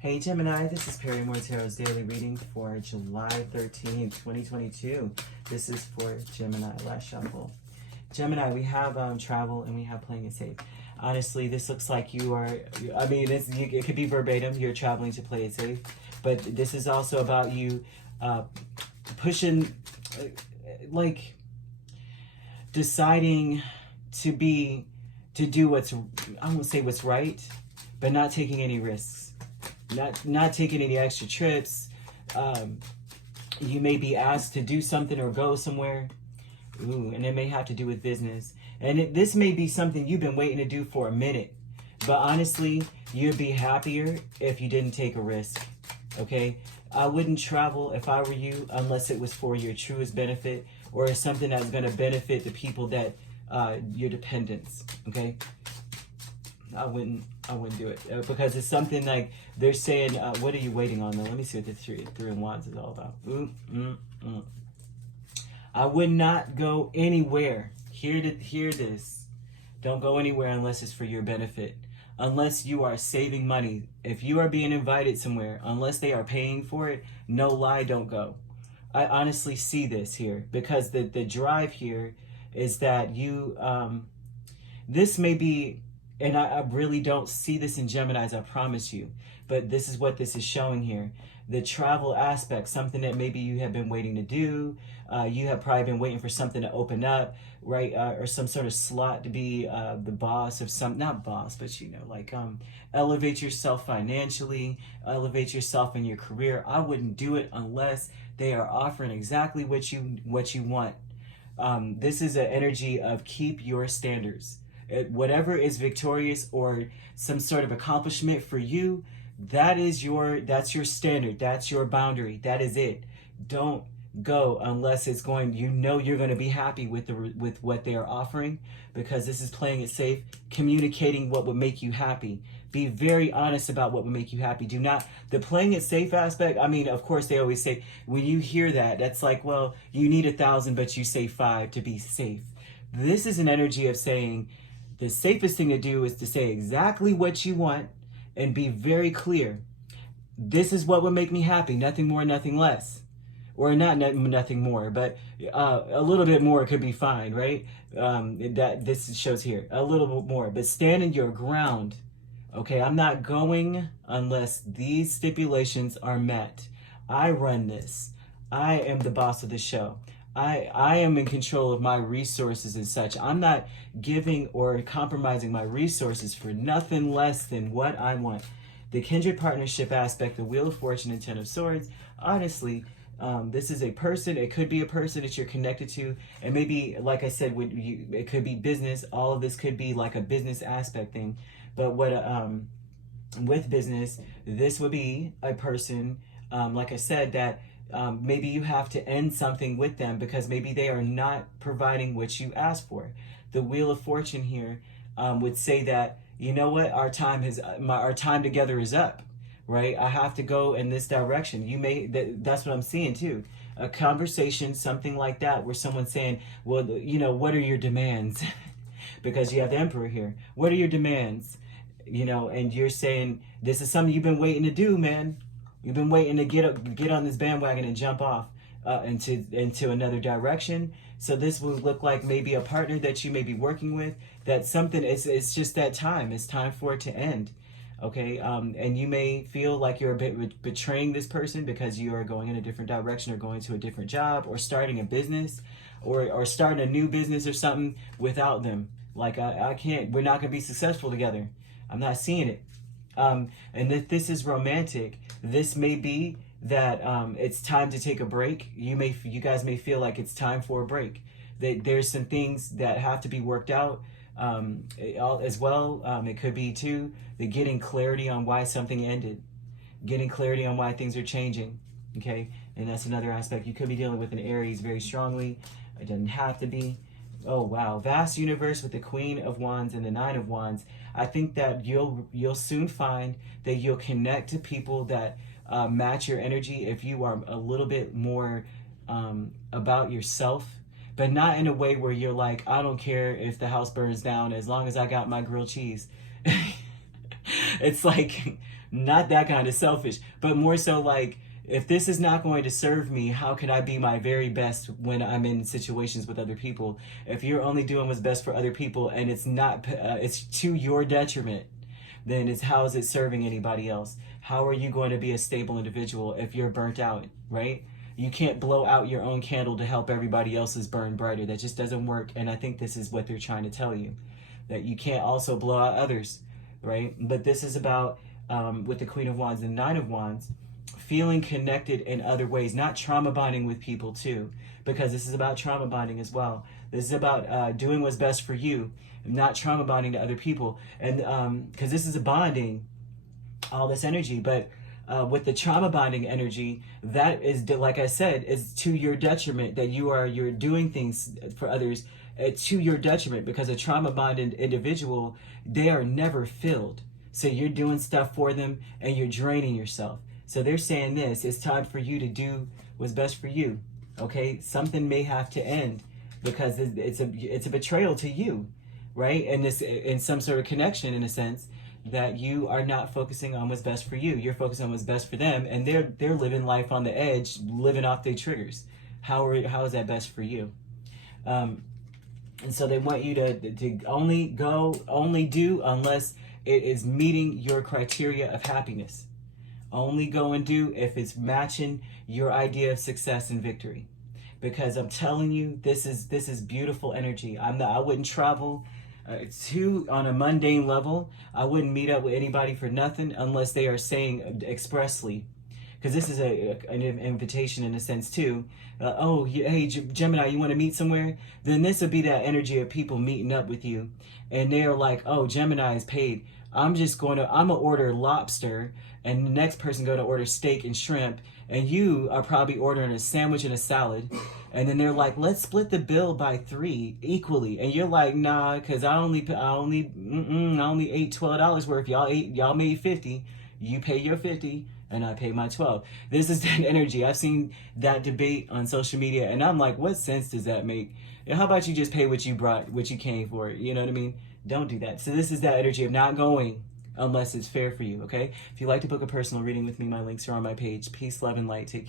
Hey Gemini, this is Perrymore Tarot's daily reading for July 13th, 2022. This is for Gemini, last shuffle. Gemini, we have travel and we have playing it safe. Honestly, this looks like you are, I mean, it could be verbatim, you're traveling to play it safe, but this is also about you pushing, like, deciding to do what's, I won't say what's right, but not taking any risks. Not taking any extra trips. You may be asked to do something or go somewhere. Ooh, and it may have to do with business. And this may be something you've been waiting to do for a minute. But honestly, you'd be happier if you didn't take a risk. Okay? I wouldn't travel if I were you unless it was for your truest benefit or something that's going to benefit the people that your dependents. Okay? I wouldn't do it because it's something like they're saying, what are you waiting on though? Let me see what the three of wands is all about. I would not go anywhere. Hear this. Don't go anywhere unless it's for your benefit. Unless you are saving money. If you are being invited somewhere, unless they are paying for it, no lie, don't go. I honestly see this here because the drive here is that you, this may be, and I really don't see this in Geminis, I promise you. But this is what this is showing here. The travel aspect, something that maybe you have been waiting to do. You have probably been waiting for something to open up, right? Or some sort of slot to be the boss of some, not boss, but you know, like elevate yourself financially, elevate yourself in your career. I wouldn't do it unless they are offering exactly what you want. This is an energy of keep your standards. Whatever is victorious or some sort of accomplishment for you, that's your standard, that's your boundary, that is it. Don't go unless it's going, you're going to be happy with what they are offering, because this is playing it safe, communicating what would make you happy. Be very honest about what would make you happy. Do not, the playing it safe aspect, I mean, of course they always say, when you hear that, that's like, well, you need 1,000, but you say 5 to be safe. This is an energy of saying, the safest thing to do is to say exactly what you want and be very clear. This is what would make me happy, nothing more, nothing less. Or nothing more, but a little bit more could be fine, right? That this shows here, a little bit more, but stand in your ground. Okay, I'm not going unless these stipulations are met. I run this. I am the boss of the show. I am in control of my resources and such. I'm not giving or compromising my resources for nothing less than what I want. The kindred partnership aspect, the Wheel of Fortune and Ten of Swords, honestly, this is a person. It could be a person that you're connected to. And maybe, like I said, it could be business. All of this could be like a business aspect thing. But with business, this would be a person, like I said, that maybe you have to end something with them because maybe they are not providing what you asked for. The Wheel of Fortune here would say that, you know what, our time together is up, right? I have to go in this direction. That's what I'm seeing too. A conversation, something like that, where someone's saying, well, you know, what are your demands? Because you have the Emperor here. What are your demands? You know, and you're saying, this is something you've been waiting to do, man. You've been waiting to get on this bandwagon and jump off into another direction. So this would look like maybe a partner that you may be working with. That something, it's just that time. It's time for it to end. Okay, and you may feel like you're a bit betraying this person because you are going in a different direction or going to a different job or starting a business or starting a new business or something without them. Like, I can't, we're not going to be successful together. I'm not seeing it. And if this is romantic, this may be that it's time to take a break. You guys may feel like it's time for a break. There's some things that have to be worked out as well. It could be too the getting clarity on why something ended, getting clarity on why things are changing. Okay, and that's another aspect. You could be dealing with an Aries very strongly. It doesn't have to be. Oh wow, vast universe with the Queen of Wands and the Nine of Wands. I think that you'll soon find that you'll connect to people that match your energy if you are a little bit more about yourself, but not in a way where you're like, I don't care if the house burns down as long as I got my grilled cheese. It's like, Not that kind of selfish, but more so like, if this is not going to serve me, how can I be my very best when I'm in situations with other people? If you're only doing what's best for other people and it's not, it's to your detriment, then it's how is it serving anybody else? How are you going to be a stable individual if you're burnt out, right? You can't blow out your own candle to help everybody else's burn brighter. That just doesn't work. And I think this is what they're trying to tell you, that you can't also blow out others, right? But this is about, with the Queen of Wands and Nine of Wands, feeling connected in other ways, not trauma bonding with people too, because this is about trauma bonding as well. This is about doing what's best for you, not trauma bonding to other people. And because this is a bonding, all this energy, but with the trauma bonding energy, that is, like I said, is to your detriment, that you're doing things for others to your detriment, because a trauma bonded individual, they are never filled. So you're doing stuff for them and you're draining yourself. So they're saying this, it's time for you to do what's best for you. Okay, something may have to end because it's a betrayal to you, right? And this, in some sort of connection, in a sense, that you are not focusing on what's best for you. You're focusing on what's best for them, and they're living life on the edge, living off their triggers. How is that best for you? And so they want you to only do unless it is meeting your criteria of happiness. Only go and do if it's matching your idea of success and victory. Because I'm telling you, this is beautiful energy. I wouldn't travel on a mundane level. I wouldn't meet up with anybody for nothing unless they are saying expressly. Because this is an invitation in a sense too. Oh, hey, Gemini, you want to meet somewhere? Then this would be that energy of people meeting up with you. And they're like, oh, Gemini is paid. I'm going to order lobster, and the next person going to order steak and shrimp, and you are probably ordering a sandwich and a salad, and then they're like, let's split the bill by 3 equally, and you're like, nah, because I only ate $12 worth. Y'all made 50. You pay your 50, and I pay my 12. This is that energy. I've seen that debate on social media, and I'm like, what sense does that make? How about you just pay what you brought, what you came for? You know what I mean? Don't do that. So this is that energy of not going unless it's fair for you, okay? If you'd like to book a personal reading with me, my links are on my page. Peace, love, and light. Take care.